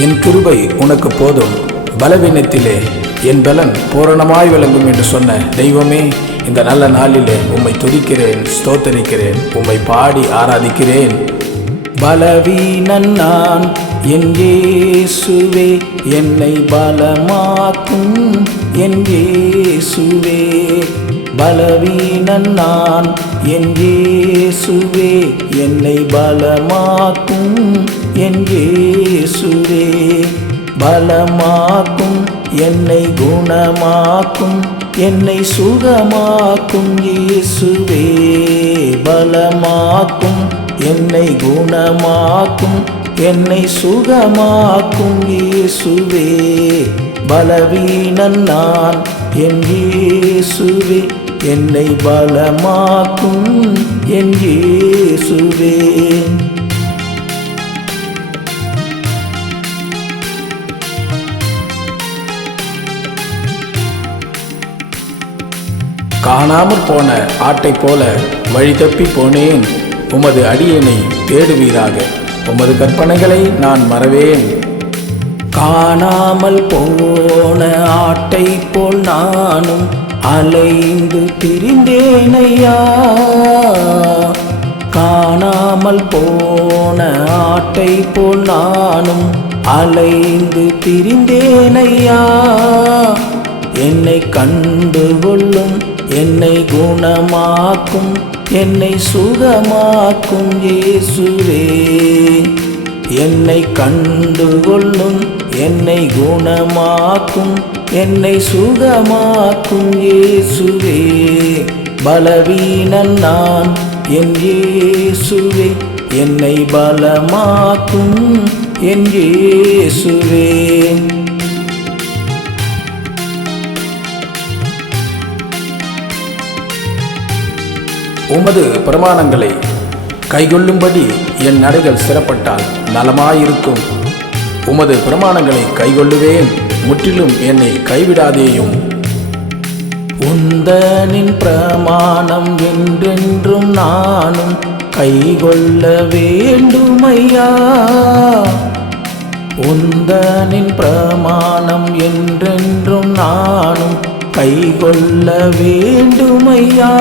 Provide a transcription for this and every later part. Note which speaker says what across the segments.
Speaker 1: என் கிருபை உனக்கு போதும். பலவீனத்திலே என் பலன் பூரணமாய் விளங்கும் என்று சொன்ன தெய்வமே இந்த நல்ல நாளிலே உம்மை துதிக்கிறேன் ஸ்தோத்தரிக்கிறேன் உம்மை பாடி ஆராதிக்கிறேன். பலவீனன் நான் என் இயேசுவே என்னை பலமாக்கும் என் இயேசுவே. பலவீனன் நான் என் இயேசுவே என்னை பலமாக்கும் என் இயேசுவே பலமாக்கும் என்னை குணமாக்கும் என்னை சுகமாக்கும் இயேசுவே பலமாக்கும் என்னை குணமாக்கும் என்னை சுகமாக்கும் இயேசுவே பலவீனன் நான் என் இயேசுவே என்னை பலமாக்கும் என் இயேசுவே. காணாமற் போன ஆட்டை போல வழி தப்பி போனேன். உமது அடியனை தேடுவீராக. உமது கற்பனைகளை நான் மறவேன். காணாமல் போன ஆட்டை போல் நானும் அலைந்து திரிந்தேனையா காணாமல் போன ஆட்டை போல் நானும் அலைந்து திரிந்தேனையா என்னை கண்டு கொள்ளும் என்னை குணமாக்கும் என்னை சுகமாக்கும் இயேசுவே. என்னை கண்டு கொள்ளும் என்னை குணமாக்கும் என்னை சுகமாக்கும் இயேசுவே. பலவீனன் நான் என் இயேசுவே. என்னை பலமாக்கும் என் இயேசுவே. உமது பிரமாணங்களை கைகொள்ளும்படி என் நடைகள் சிறப்பட்டால் நலமாயிருக்கும். உமது பிரமாணங்களை கைகொள்ளுவேன் முற்றிலும் என்னை கைவிடாதேயும். உந்தனின் பிரமாணம் என்றென்றும் நானும் கைகொள்ள வேண்டுமையா? உந்தனின் பிரமாணம் என்றென்றும் நானும் கைகொள்ள வேண்டுமையா?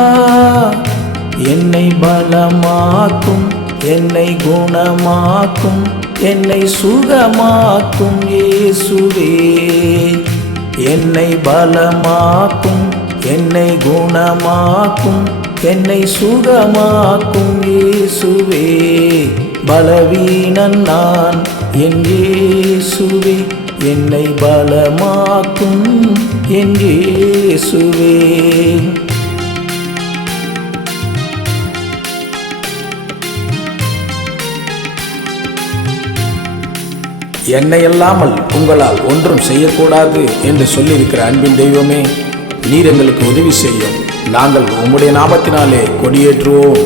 Speaker 1: என்னை பலமாக்கும் என்னை குணமாக்கும் என்னை சுகமாக்கும் இயேசுவே. என்னை பலமாக்கும் என்னை குணமாக்கும் என்னை சுகமாக்கும் இயேசுவே. பலவீனன் நான் என் இயேசுவே. என்னை பலமாக்கும் என் இயேசுவே. என்னை அல்லாமல் உங்களால் ஒன்றும் செய்யக்கூடாது என்று சொல்லியிருக்கிற அன்பின் தெய்வமே நீர் எங்களுக்கு உதவி செய்யும். நாங்கள் உம்முடைய நாமத்தினாலே கொடியேற்றுவோம்.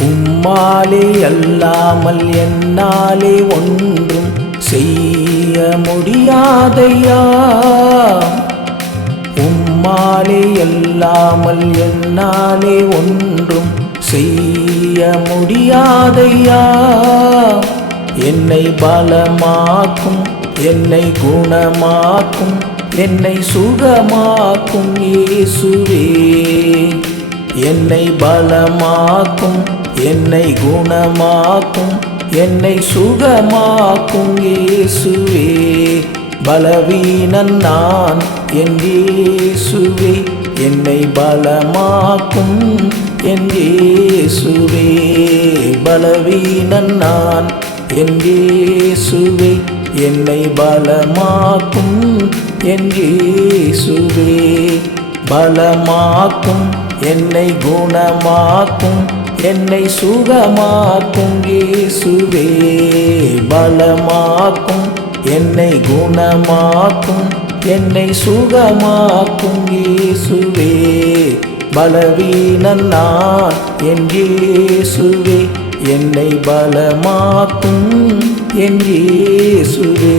Speaker 1: உம்மாலே அல்லாமல் என்னாலே ஒன்றும் செய்ய முடியாதையா? உம்மாலே அல்லாமல் என்னாலே ஒன்றும் செய்ய முடியாதையா? என்னை பலமாக்கும் என்னை குணமாக்கும் என்னை சுகமாக்கும் இயேசுவே. என்னை பலமாக்கும் என்னை குணமாக்கும் என்னை சுகமாக்கும் இயேசுவே. பலவீனன் நான் என் இயேசுவே. என்னை பலமாக்கும் என் இயேசுவே. பலவீனன் நான் என் என்னை பலமாக்கும். என் பலமாக்கும். என்னை குணமாக்கும். என்னை சுகமாக்கும். இயேசுவே பலமாக்கும். என்னை குணமாக்கும். என்னை சுகமாக்கும். இயேசுவே பலவீனன் நான். என் இயேசுவே என்னை பலமாக்கும் என் இயேசுவே.